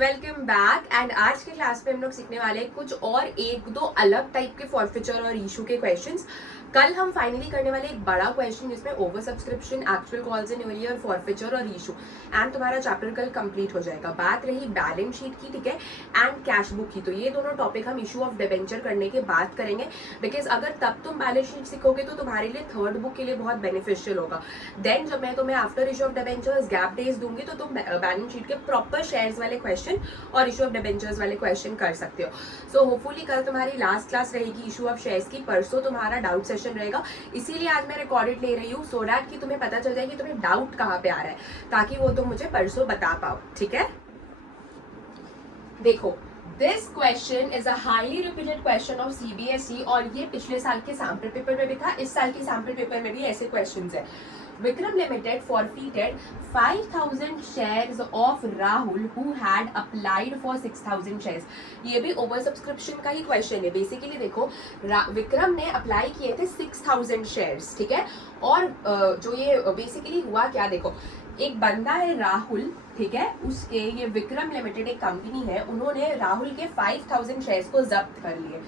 Welcome back. And आज के class में हम लोग सीखने वाले हैं कुछ और एक दो अलग टाइप के फॉरफीचर और इशू के क्वेश्चंस। कल हम फाइनली करने वाले एक बड़ा क्वेश्चन जिसमें over subscription, actual calls in arrear, forfeiture और इशू, एंड तुम्हारा चैप्टर कल कंप्लीट हो जाएगा। बात रही बैलेंस शीट की, ठीक है, एंड कैश बुक की, तो ये दोनों टॉपिक हम इशू ऑफ डिबेंचर करने के बाद करेंगे। बिकॉज अगर तब तुम बैलेंस शीट सीखोगे तो तुम्हारे लिए थर्ड बुक के लिए बहुत बेनिफिशियल होगा। देन जब मैं तुम्हें after issue of debentures gap days दूंगी तो तुम बैलेंस शीट के प्रॉपर शेयर्स वाले क्वेश्चन और इशू ऑफ डिबेंचर्स वाले क्वेश्चन कर सकते हो। सो होपफुली कल तुम्हारी लास्ट क्लास रहेगी इशू ऑफ शेयर्स की, परसों तुम्हारा डाउट सेशन रहेगा। इसीलिए आज मैं रिकॉर्डेड ले रही हूँ सो दैट कि तुम्हें पता चल जाए कि तुम्हें डाउट कहाँ पे आ रहा है, ताकि वो तुम मुझे परसों बता पाओ, ठीक है। देखो, this question is a highly repeated question of CBSE और ये पिछले साल के सैम्पल पेपर में भी था, इस साल के सैम्पल पेपर में भी ऐसे क्वेश्चंस है। Vikram Limited forfeited 5,000 shares of Rahul who had applied for 6,000 shares। ये भी ओवर सब्सक्रिप्शन का ही क्वेश्चन है। बेसिकली देखो, विक्रम ने अप्लाई किए थे 6,000 शेयर्स, ठीक है। और जो ये बेसिकली हुआ क्या, देखो, एक बंदा है राहुल, ठीक है, उसके ये विक्रम लिमिटेड एक कंपनी है, उन्होंने राहुल के 5,000 शेयर्स को जब्त कर लिए,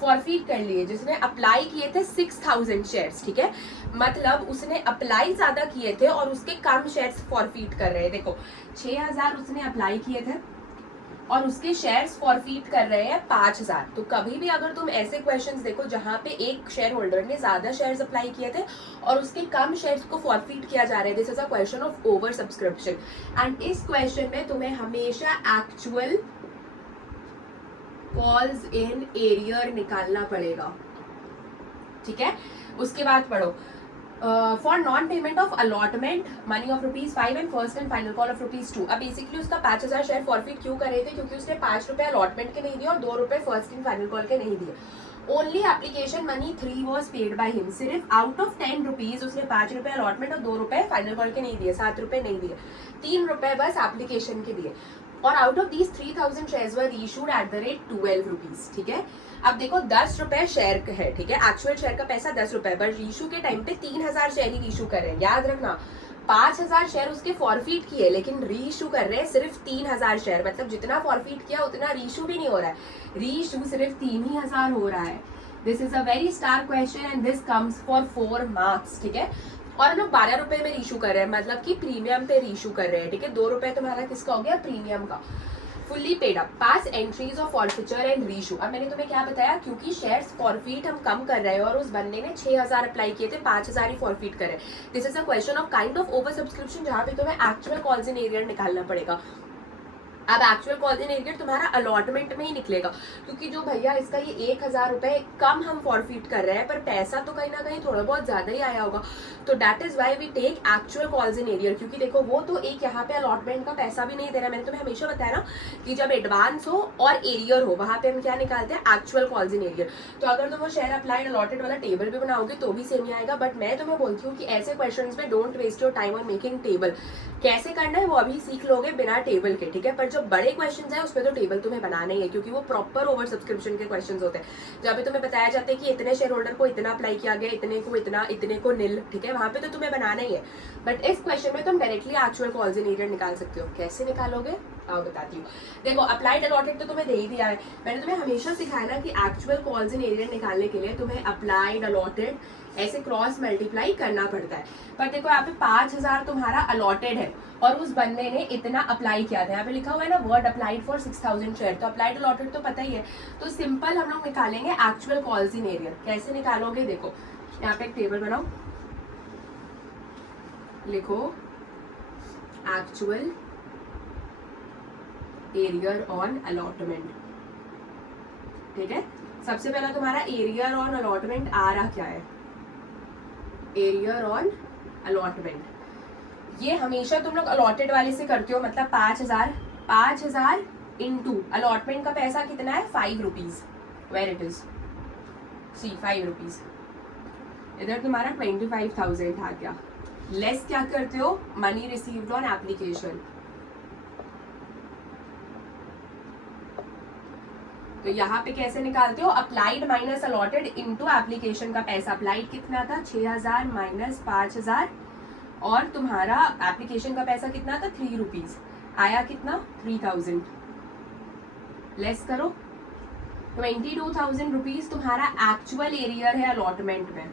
फॉरफीट कर लिए, जिसने अप्लाई किए थे 6,000 शेयर्स, ठीक है। मतलब उसने अप्लाई ज्यादा किए थे और उसके कम शेयर्स फॉरफीट कर रहे हैं। देखो, 6,000 उसने अप्लाई किए थे और उसके शेयर्स फॉरफीट कर रहे हैं 5,000। तो कभी भी अगर तुम ऐसे क्वेश्चंस देखो जहां पे एक शेयर होल्डर ने ज्यादा शेयर्स अप्लाई किए थे और उसके कम शेयर्स को फॉरफीट किया जा रहा है, this is a question of over subscription. And इस क्वेश्चन में तुम्हें हमेशा एक्चुअल कॉल्स इन एरियर निकालना पड़ेगा, ठीक है। उसके बाद पढ़ो, for non payment of allotment money of ₹5 and first and final call of ₹2। अब बेसिकली उसका 5,000 शेयर फॉरफीट क्यों कर रहे थे, क्योंकि उसने ₹5 अलॉटमेंट के नहीं दिए और ₹2 फर्स्ट एंड फाइनल कॉल के नहीं दिए। Only application money 3 was paid by him. सिर्फ आउट ऑफ ₹10 उसने ₹5 अलॉटमेंट और ₹2 फाइनल कॉल के नहीं दिए, ₹7 नहीं दिए, ₹3 बस एप्लीकेशन के दिए। और out of these 3,000 shares were issued at the rate ₹12, ठीक है। अब देखो, ₹10 शेयर है, ठीक है, एक्चुअल शेयर का पैसा ₹10, बट इशू के टाइम पे 3,000 शेयर ही इशू कर रहे हैं। याद रखना, 5,000 शेयर उसके फॉरफीट किए, लेकिन री इशू कर रहे हैं सिर्फ 3,000 शेयर। मतलब जितना फॉरफीट किया उतना री इशू भी नहीं हो रहा है, री इशू सिर्फ 3,000 हो रहा है। This is a very star question and this comes for 4 marks, ठीक है। और हम लोग ₹12 में रीशू कर रहे हैं, मतलब कि प्रीमियम पे रीशू कर रहे हैं, ठीक है। ₹2 तुम्हारा किसका हो गया, प्रीमियम का। Fully paid up, pass entries of forfeiture and reissue. अब मैंने तुम्हें क्या बताया, क्योंकि शेयर्स फॉरफीट हम कम कर रहे हैं और उस बंदे ने 6,000 अप्लाई किए थे, 5,000 ही फॉरफीट करे। This is a question of kind of over subscription, जहां पे तुम्हें एक्चुअल कॉल्स इन एरियर निकालना पड़ेगा। अब एक्चुअल कॉल्स इन एरियर तुम्हारा अलॉटमेंट में ही निकलेगा, क्योंकि जो भैया इसका ये ₹1,000 कम हम फॉरफीट कर रहे हैं, पर पैसा तो कहीं ना कहीं थोड़ा बहुत ज्यादा ही आया होगा। तो that is why we take actual calls in arrear, क्योंकि देखो वो तो एक यहाँ पे अलॉटमेंट का पैसा भी नहीं दे रहा है। मैंने तुम्हें हमेशा बताया ना कि जब एडवांस हो और एरियर हो, वहां पे हम क्या निकालते हैं, एक्चुअल कॉल्स इन एरियर। तो अगर तुम वो शेयर अप्लाइड अलॉटेड वाला टेबल भी बनाओगे तो भी सेम ही आएगा। बट मैं तुम्हें बोलती हूँ कि ऐसे क्वेश्चन में don't waste your time on making table. कैसे करना है वो अभी सीख लोगे बिना टेबल के, ठीक है। पर जो बड़े क्वेश्चन है उसमें तो टेबल तुम्हें बनाना ही है, क्योंकि वो प्रॉपर ओवर सब्सक्रिप्शन के क्वेश्चंस होते हैं। जब भी तुम्हें बताया जाता है कि इतने शेयर होल्डर को इतना अप्लाई किया गया, इतने को इतना, इतने को निल, ठीक है, वहां पे तो तुम्हें बनाना ही है। बट इस क्वेश्चन में तुम directly actual calls in arrear निकाल सकते हो। कैसे निकालोगे आओ बताती हूँ। देखो, अप्लाइड अलॉटेड तो तुम्हें दे ही दिया है। मैंने तुम्हें हमेशा सिखाया ना कि एक्चुअल कॉल्स इन एरियर निकालने के लिए तुम्हें अप्लाइड अलॉटेड ऐसे क्रॉस मल्टीप्लाई करना पड़ता है। पर देखो, यहाँ पे 5,000 तुम्हारा अलॉटेड है और उस बंदे ने इतना अप्लाई किया था। यहाँ पे लिखा हुआ है ना, वर्ड अप्लाइड फॉर 6,000 शेयर, तो अप्लाइड अलॉटेड तो पता ही है। तो सिंपल हम लोग निकालेंगे एक्चुअल कॉल्स इन एरियर। कैसे निकालोगे, देखो, यहाँ पे एक टेबल बनाओ, लिखो एक्चुअल एरियर ऑन अलॉटमेंट, ठीक है। सबसे पहला तुम्हारा एरियर ऑन अलॉटमेंट आ रहा क्या है, एरियर ऑन अलॉटमेंट। ये हमेशा तुम लोग अलॉटेड वाले से करते हो, मतलब 5,000 इंटू अलॉटमेंट का पैसा कितना है, ₹5। वेर इट इज, सी ₹5। इधर तुम्हारा 25,000 आ गया। लेस क्या करते हो, मनी रिसीव्ड ऑन एप्लीकेशन। तो यहाँ पे कैसे निकालते हो, applied minus allotted into application का पैसा। अप्लाइड कितना था, 6,000 माइनस 5,000, और तुम्हारा एप्लीकेशन का पैसा कितना था, ₹3। आया कितना, 3,000। लेस करो, 22,000 रुपीज तुम्हारा एक्चुअल एरियर है अलॉटमेंट में।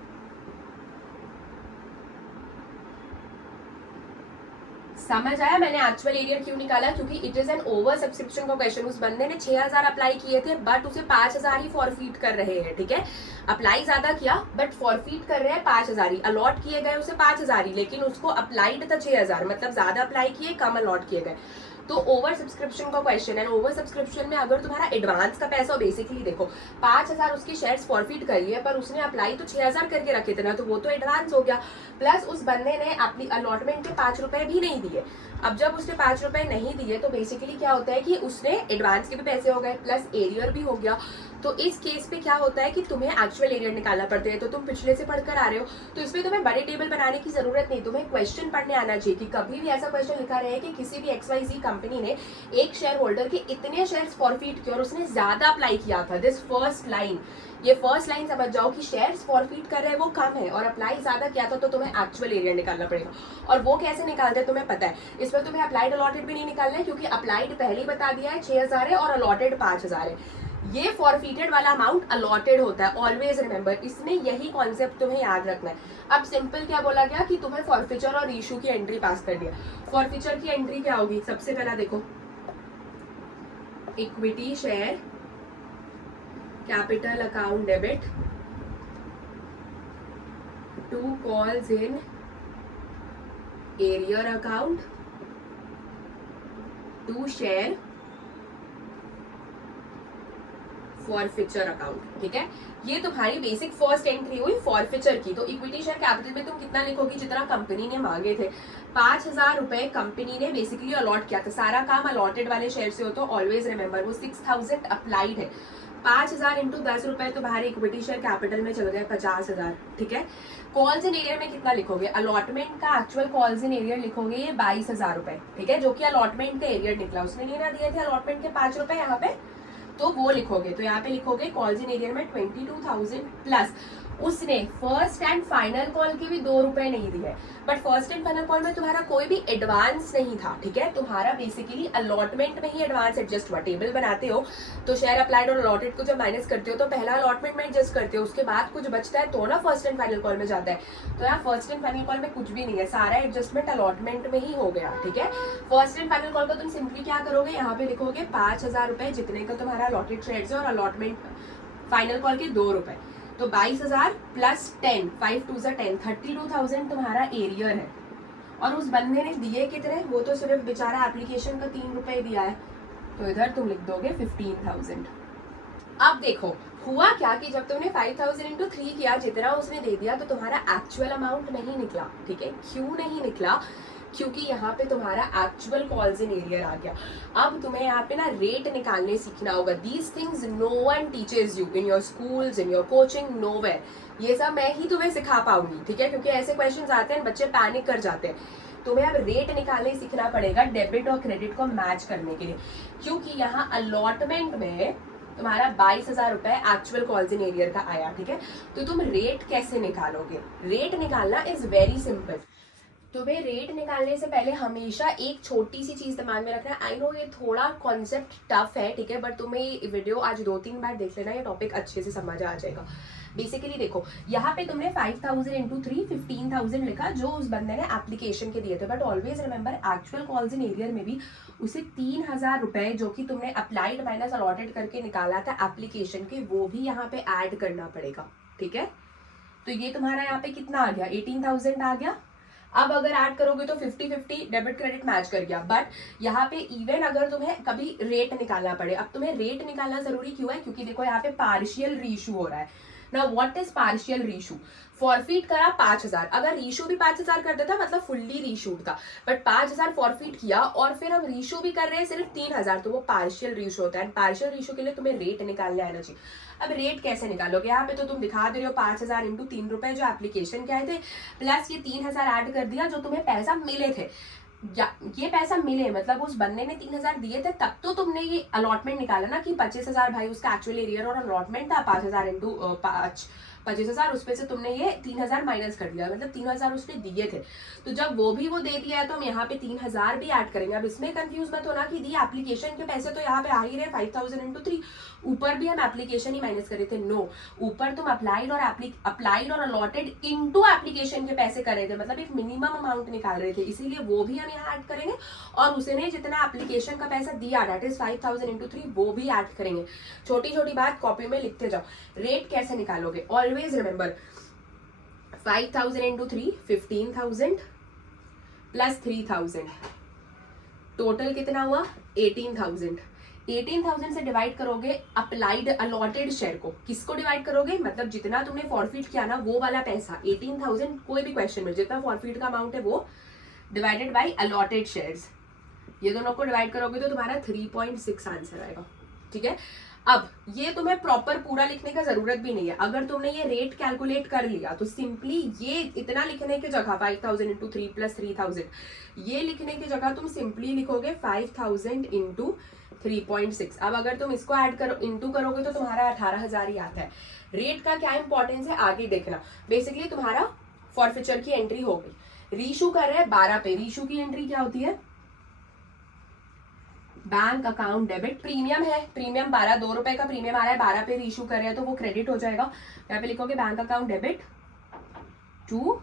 समझ आया मैंने एक्चुअल एरियर क्यों निकाला? क्योंकि it is an over subscription का क्वेश्चन। उस बंदे ने 6,000 अप्लाई किए थे बट उसे 5,000 ही फॉरफीट कर रहे हैं, ठीक है। अप्लाई ज्यादा किया बट फॉरफीट कर रहे हैं 5,000 ही। अलॉट किए गए उसे 5,000 ही, लेकिन उसको अप्लाइड था 6,000, मतलब ज्यादा अप्लाई किए कम अलॉट किए गए। तो ओवर सब्सक्रिप्शन का क्वेश्चन है। ओवर सब्सक्रिप्शन में अगर तुम्हारा एडवांस का पैसा, बेसिकली देखो 5,000 उसकी शेयर्स फॉरफिट करी है पर उसने अप्लाई तो 6,000 करके रखे थे ना, तो वो तो एडवांस हो गया। प्लस उस बंदे ने अपनी अलॉटमेंट के 5 रुपए भी नहीं दिए। अब जब उसने 5 रुपए नहीं दिए तो बेसिकली क्या होता है कि उसने एडवांस के भी पैसे हो गए प्लस एरियर भी हो गया। तो इस केस पे क्या होता है कि तुम्हें एक्चुअल एरियर निकालना पड़ता है। तो तुम पिछले से पढ़कर आ रहे हो तो इसमें तुम्हें बड़े टेबल बनाने की जरूरत नहीं, तुम्हें क्वेश्चन पढ़ने आना चाहिए कि कभी भी ऐसा क्वेश्चन लिखा रहे कि किसी भी XYZ कंपनी ने एक शेयर होल्डर के इतने शेयर्स फॉरफीट किए और उसने ज्यादा अप्लाई किया था। दिस फर्स्ट लाइन, ये फर्स्ट लाइन समझ जाओ कि शेयर्स फॉरफीट कर रहे हैं वो कम है और अप्लाई ज्यादा किया था, तो तुम्हें एक्चुअल एरियर निकालना पड़ेगा। और वो कैसे निकालते हैं तुम्हें पता है। इसमें तुम्हें अप्लाइड अलॉटेड भी नहीं निकालना है क्योंकि अप्लाइड पहले ही बता दिया है 6,000 है और अलॉटेड 5,000 है। ये फॉरफीटेड वाला अमाउंट अलॉटेड होता है, ऑलवेज रिमेंबर। इसमें यही कॉन्सेप्ट तुम्हें याद रखना है। अब सिंपल क्या बोला गया कि तुम्हें फॉरफीचर और इशू की एंट्री पास कर दिया। फॉरफीचर की एंट्री क्या होगी? सबसे पहला देखो, equity share capital account debit to calls in arrear account to share forfeiture account, ठीक है। ये तुम्हारी बेसिक फर्स्ट एंट्री हुई फॉरफिचर की। तो इक्विटी शेयर कैपिटल में तुम कितना लिखोगी? जितना कंपनी ने मांगे थे। 5,000 रुपए कंपनी ने बेसिकली अलॉट किया था। सारा काम अलॉटेड वाले शेयर से हो तो ऑलवेज रिमेंबर वो 6,000 अप्लाइड है। 5,000 इंटू 10 रुपए तुम्हारे इक्विटी शेयर कैपिटल में चल गए 50,000, ठीक है। कॉल्स इन एरियर में कितना लिखोगे? अलॉटमेंट का एक्चुअल कॉल्स इन एरियर लिखोगे ये 22,000 रुपए, ठीक है, जो कि अलॉटमेंट का एरियर निकला। उसने नहीं ना दिए थे अलॉटमेंट के 5 रुपए यहाँ पे, तो वो लिखोगे। तो यहाँ पे लिखोगे कॉल्स इन एरियर में 22,000 प्लस उसने फर्स्ट एंड फाइनल कॉल के भी 2 रुपए नहीं दिए। But first and final call में तुम्हारा कोई भी एडवांस नहीं था, ठीक है। तुम्हारा बेसिकली अलॉटमेंट में ही एडवांस एडजस्ट हुआ। टेबल बनाते हो तो शेयर अप्लाइड और अलॉटेड को जब माइनस करते हो तो पहला अलॉटमेंट में एडजस्ट करते हो, उसके बाद कुछ बचता है तो ना फर्स्ट एंड फाइनल कॉल में जाता है। तो यहाँ फर्स्ट एंड फाइनल कॉल में कुछ भी नहीं है, सारा एडजस्टमेंट अलॉटमेंट में ही हो गया, ठीक है। फर्स्ट एंड फाइनल कॉल का तुम सिंपली क्या करोगे? यहाँ पे लिखोगे 5,000 रुपए जितने का तुम्हारा अलॉटेड शेयर है और अलॉटमेंट फाइनल कॉल के 2 रुपए, तो 22,000 प्लस 10, 5 2 10, 32,000 तुम्हारा एरियर है। और उस बंदे ने दिए कितने? वो तो सिर्फ बेचारा एप्लीकेशन का 3 रुपए दिया है, तो इधर तुम लिख दोगे 15,000। अब देखो हुआ क्या कि जब तुमने 5,000 इंटू 3 किया, जितना उसने दे दिया, तो तुम्हारा एक्चुअल अमाउंट नहीं निकला, ठीक है। क्यों नहीं निकला? क्योंकि यहाँ पे तुम्हारा एक्चुअल कॉल्स इन एरियर आ गया। अब तुम्हें यहाँ पे ना रेट निकालने सीखना होगा। These things no one teaches you in your schools, in your coaching, nowhere. ये सब मैं ही तुम्हें सिखा पाऊंगी, ठीक है, क्योंकि ऐसे क्वेश्चंस आते हैं बच्चे पैनिक कर जाते हैं। तुम्हें अब रेट निकालने सीखना पड़ेगा डेबिट और क्रेडिट को मैच करने के लिए, क्योंकि यहाँ अलॉटमेंट में तुम्हारा 22,000 रुपए एक्चुअल कॉल्स इन एरियर का आया, ठीक है। तो तुम रेट कैसे निकालोगे? रेट निकालना इज वेरी सिंपल। तुम्हें रेट निकालने से पहले हमेशा एक छोटी सी चीज दिमाग में रखना। आई नो ये थोड़ा कॉन्सेप्ट टफ है, ठीक है, बट तुम्हें ये वीडियो आज 2-3 बार देख लेना, ये टॉपिक अच्छे से समझ आ जाएगा। बेसिकली देखो यहाँ पे तुमने 5,000 इंटू 3 15,000 लिखा जो उस बंदे ने एप्लीकेशन के दिए थे। But always remember actual calls in arrear में भी उसे 3,000 रुपए जो कि तुमने अप्लाइड माइनस अलॉटेड करके निकाला था एप्लीकेशन के, वो भी यहाँ पे ऐड करना पड़ेगा, ठीक है। तो ये तुम्हारा यहाँ पे कितना आ गया? 18,000 आ गया। अब अगर ऐड करोगे तो 50-50 डेबिट क्रेडिट मैच कर गया। बट यहाँ पे इवन अगर तुम्हें कभी रेट निकालना पड़े, अब तुम्हें रेट निकालना जरूरी क्यों है? क्योंकि देखो यहाँ पे पार्शियल रीशू हो रहा है ना। What is partial reissue? Forfeit करा 5,000, अगर रीशू भी 5,000 कर देता मतलब फुल्ली रीशूड था, बट 5,000 फॉरफीट किया और फिर हम रीशू भी कर रहे हैं सिर्फ 3,000, तो वो पार्शियल रीशू होता है। पार्शियल रीशू के लिए तुम्हें रेट निकालने आना चाहिए। अब रेट कैसे निकालोगे? यहाँ पे तो तुम दिखा दे रहे हो 5,000 इंटू 3 रुपए जो एप्लीकेशन के आए थे, प्लस ये 3,000 ऐड कर दिया जो तुम्हें पैसा मिले थे। ये पैसा मिले मतलब उस बंदे ने 3,000 दिए थे, तब तो तुमने ये अलॉटमेंट निकाला ना कि 25,000 भाई उसका एक्चुअल एरियर और अलॉटमेंट था 5,000 इंटू 5 25,000, उसपे से तुमने ये 3,000 माइनस कर दिया, मतलब 3,000 उसने दिए थे, तो जब वो दे दिया है तो हम यहाँ पे 3,000 भी ऐड करेंगे। अब इसमें कंफ्यूज मत होना कि दी एप्लीकेशन के पैसे तो यहाँ पे आ ही रहे 5,000 इंटू 3, ऊपर भी हम एप्लीकेशन ही माइनस कर रहे थे। नो, ऊपर तुम अप्लाइड और अलॉटेड इनटू एप्लीकेशन के पैसे कर रहे थे, मतलब एक मिनिमम अमाउंट निकाल रहे थे, इसीलिए वो भी हम यहाँ ऐड करेंगे, और उसने जितना एप्लीकेशन का पैसा दिया दैट इज 5,000 इंटू 3 वो भी ऐड करेंगे। छोटी छोटी बात कॉपी में लिखते जाओ। रेट कैसे निकालोगे, always remember 5,000 into 3 15,000 plus 3,000, total कितना हुआ 18,000। 18,000 से डिवाइड करोगे अप्लाइड अलॉटेड शेयर को, किसको डिवाइड करोगे, मतलब जितना तुमने फॉरफिट किया ना वो वाला पैसा 18,000, कोई भी क्वेश्चन में जितना फॉरफिट का अमाउंट है वो डिवाइडेड बाय अलॉटेड शेयर्स, ये दोनों को डिवाइड करोगे तो तुम्हारा 3.6 आंसर आएगा। ठीक है, अब ये तुम्हें प्रॉपर पूरा लिखने का जरूरत भी नहीं है। अगर तुमने ये रेट कैलकुलेट कर लिया तो सिंपली ये इतना लिखने की जगह 5,000 इंटू 3 प्लस 3,000, ये लिखने की जगह तुम सिंपली लिखोगे 5,000 इंटू 3.6। अब अगर तुम इसको ऐड करो इंटू करोगे तो तुम्हारा 18,000 ही आता है। रेट का क्या इंपॉर्टेंस है आगे देखना। बेसिकली तुम्हारा फॉरफिचर की एंट्री हो गई, रीशू कर रहे हैं 12 पे, रीशू की एंट्री क्या होती है, बैंक अकाउंट डेबिट, प्रीमियम है, प्रीमियम 12 2 रुपए का प्रीमियम आ रहा है, 12 पे रीशू कर रहे हैं तो वो क्रेडिट हो जाएगा। यहाँ पे लिखोगे bank account debit to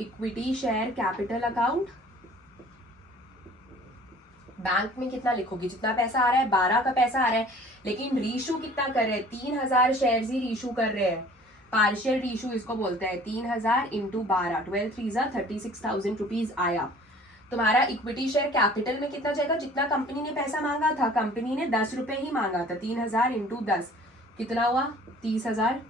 equity share capital account. Bank में कितना लिखोगे, जितना पैसा आ रहा है 12 का पैसा आ रहा है, लेकिन रीशू कितना कर रहे हैं 3,000 शेयर ही रीशू कर रहे हैं, पार्शियल रीशू इसको बोलते हैं। 3,000 इंटू 12 12 3 36,000 रुपीज आया। तुम्हारा इक्विटी शेयर कैपिटल में कितना जाएगा, जितना कंपनी ने पैसा मांगा था, कंपनी ने 10 रुपए ही मांगा था, 3,000 इंटू 10 कितना हुआ 30,000।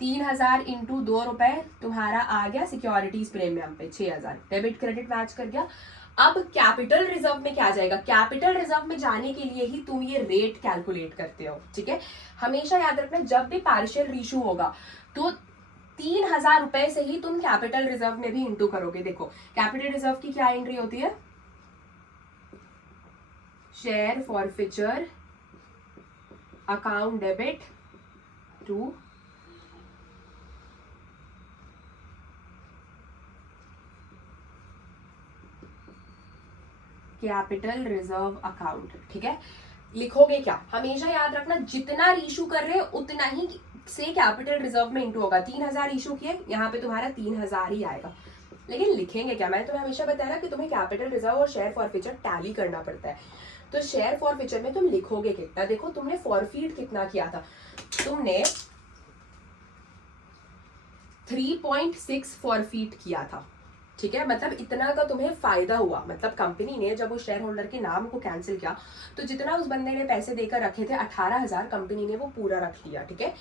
3,000 इंटू 2 रुपए तुम्हारा आ गया सिक्योरिटीज प्रीमियम पे 6,000, डेबिट क्रेडिट मैच कर गया। अब कैपिटल रिजर्व में क्या जाएगा, कैपिटल रिजर्व में जाने के लिए ही तुम ये रेट कैलकुलेट करते हो। ठीक है, हमेशा याद रखना जब भी पार्शियल रीशू होगा तो 3,000 रुपए से ही तुम कैपिटल रिजर्व में भी इंटू करोगे। देखो कैपिटल रिजर्व की क्या एंट्री होती है, share forfeiture account debit to capital reserve account. ठीक है, लिखोगे क्या, हमेशा याद रखना जितना रीशू कर रहे हो उतना ही से कैपिटल रिजर्व में इंटू होगा। 3,000 इशू किए, यहाँ पे तुम्हारा 3,000 ही आएगा, लेकिन लिखेंगे क्या, मैंने तुम्हें हमेशा बताया ना कि तुम्हें कैपिटल रिजर्व और शेयर फॉरफिचर टैली करना पड़ता है। तो शेयर फॉरफिचर में तुम लिखोगे कितना, देखो तुमने फॉरफीट कितना किया था, तुमने 3.6 फॉरफीट किया था। ठीक है, मतलब इतना का तुम्हें फायदा हुआ, मतलब कंपनी ने जब उस शेयर होल्डर के नाम को कैंसिल किया तो जितना उस बंदे ने पैसे देकर रखे थे 18,000 कंपनी ने वो पूरा रख लिया। ठीक है,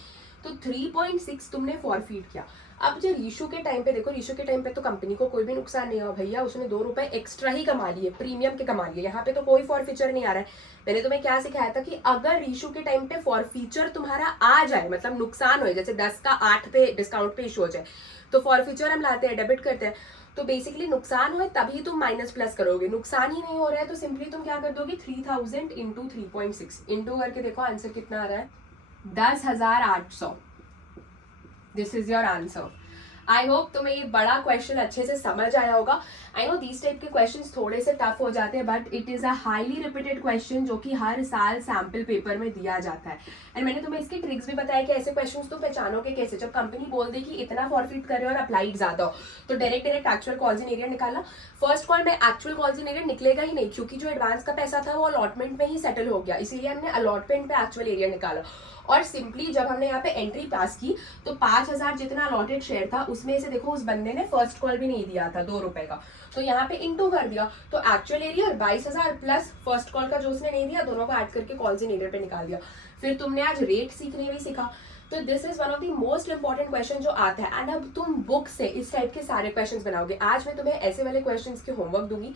तो 3.6 तुमने फॉरफीट किया। अब जो रीशू के टाइम पे देखो, रीशू के टाइम पे तो कंपनी को कोई भी नुकसान नहीं हुआ भैया, उसने 2 रुपए एक्स्ट्रा ही कमा लिए, प्रीमियम के कमा लिए, यहाँ पे तो कोई फॉरफीचर नहीं आ रहा है। मैंने तुम्हें क्या सिखाया था कि अगर रीशू के टाइम पे फॉरफीचर तुम्हारा आ जाए, मतलब नुकसान हो, जैसे 10 का 8 पे डिस्काउंट पे इशू हो जाए, तो फॉरफीचर हम लाते हैं, डेबिट करते हैं, तो बेसिकली नुकसान हो तभी तुम माइनस प्लस करोगे, नुकसान ही नहीं हो रहा है तो सिंपली तुम क्या कर दोगे 3,000 इंटू 3.6 इंटू करके देखो आंसर कितना आ रहा है 10,800। This is your answer. I hope तुम्हें ये बड़ा क्वेश्चन अच्छे से समझ आया होगा। आई नो दीज टाइप के क्वेश्चंस थोड़े से टफ हो जाते हैं, but it is a highly repeated question जो कि हर साल सैम्पल पेपर में दिया जाता है। एंड मैंने तुम्हें इसके ट्रिक्स भी बताया कि ऐसे क्वेश्चंस तुम पहचानोगे कैसे, जब कंपनी बोल दे कि इतना फॉरफिट कर रहे हो और अप्लाइड ज्यादा हो तो डायरेक्ट एक्चुअल कॉल्स इन एरिया निकालना। फर्स्ट कॉल में एक्चुअल कॉल्स इन एरिया निकलेगा ही नहीं, क्योंकि जो एडवांस का पैसा था वो अलॉटमेंट में ही सेटल हो गया, इसीलिए हमने अलॉटमेंट पे एक्चुअल एरिया निकाला। और सिंपली जब हमने यहाँ पे एंट्री पास की तो 5,000 जितना अलॉटेड शेयर था उसमें से देखो उस बंदे ने फर्स्ट कॉल भी नहीं दिया था 2 रुपए का, तो यहाँ पे इंटू कर दिया, तो actual area 22,000 plus first call का जो उसने नहीं दिया, दोनों को ऐड करके कॉल्स इन एरिया पे निकाल दिया। फिर तुमने आज रेट सीखने भी सीखा, तो this is one of the most important question जो आता है। एंड अब तुम बुक से इस टाइप के सारे क्वेश्चन बनाओगे। आज मैं तुम्हें ऐसे वाले क्वेश्चन के होमवर्क दूंगी,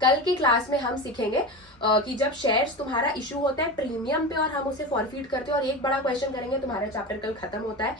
कल की क्लास में हम सीखेंगे कि जब शेयर्स तुम्हारा इशू होता है प्रीमियम पे और हम उसे फॉरफिट करते हैं, और एक बड़ा क्वेश्चन करेंगे, तुम्हारा चैप्टर कल खत्म होता है।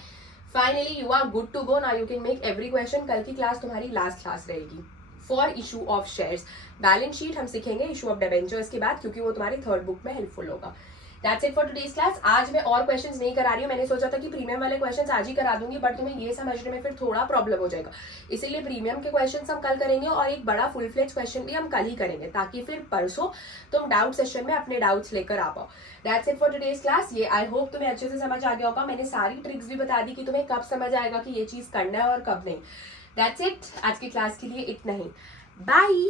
Finally you are good to go, now you can make every question. कल की क्लास तुम्हारी लास्ट क्लास रहेगी for issue of shares. Balance sheet हम सीखेंगे इशू ऑफ डिबेंचर्स के बाद, क्योंकि वो तुम्हारी थर्ड बुक में हेल्पफुल होगा। That's it for today's class. आज मैं और क्वेश्चंस नहीं करा रही हूँ, मैंने सोचा था कि प्रीमियम वाले क्वेश्चंस आज ही करा दूंगी, बट तुम्हें ये समझने में फिर थोड़ा प्रॉब्लम हो जाएगा, इसीलिए प्रीमियम के क्वेश्चंस हम कल करेंगे और एक बड़ा फुल फ्लेज क्वेश्चन भी हम कल ही करेंगे, ताकि फिर परसों तुम डाउट सेशन में अपने डाउट्स लेकर आ पाओ। That's it for today's class. ये आई होप तुम्हें अच्छे से समझ आ गया होगा, मैंने सारी ट्रिक्स भी बता दी कि तुम्हें कब समझ आएगा कि ये चीज करना है और कब नहीं। दैट्स इट, आज की क्लास के लिए इतना ही। बाय।